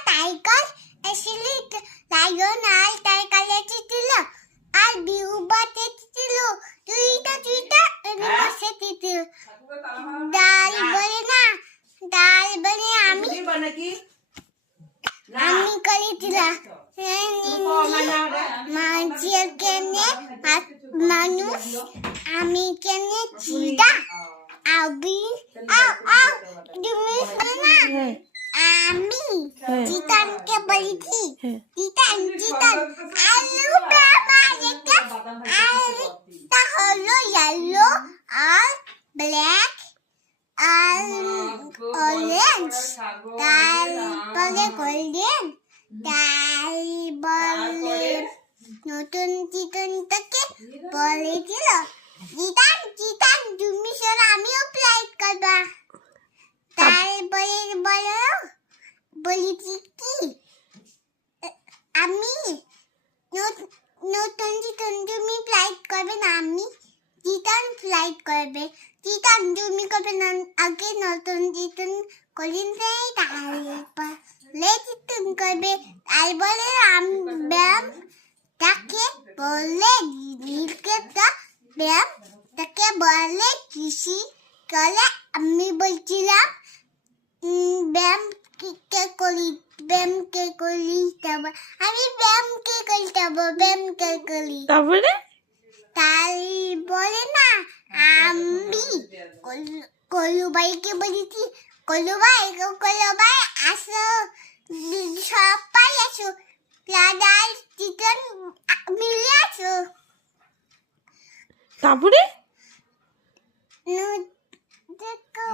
tiger আসলে lion আর tiger ছিল আর বিউবাতে ছিল দুইটা বসে ছিল ডাল বলে না ডাল বলে আমি করেছিলাম মাঝে কেনে মানুষ আমি কেনে চিটা আবি তুমি না আমি চিতানকে বলেছি চিতান আলু বাবা এটা হলো ইয়েলো আর ব্ল্যাক আর অরেঞ্জ তারপরে গোল্ডেন তারপরে নতুন চিতনটাকে বলেছিল চিতান তুমি সর আমিও ফ্লাইট করবা তারপরে বলেছি কি আমি নতুন চিতন তুমি ফ্লাইট করবে না আমি চিতান ফ্লাইট করবে চিতান তুমি করবে না আগে নতুন চিতন করিন তারপরে চিতন করবে তারপরে ব্যায়াম তাকে বলে ব্যায়াম তাকে বলে কৃষি করে আমি বলছিলাম ব্যায়াম কে করি আমি ব্যায়াম কে করি তারপরে তাই বলে না আমি কলুবাইকে বলেছি কলুবাই আসো সবাই আসো লাদার চিকেন মিলে আসো তারপরে দেখো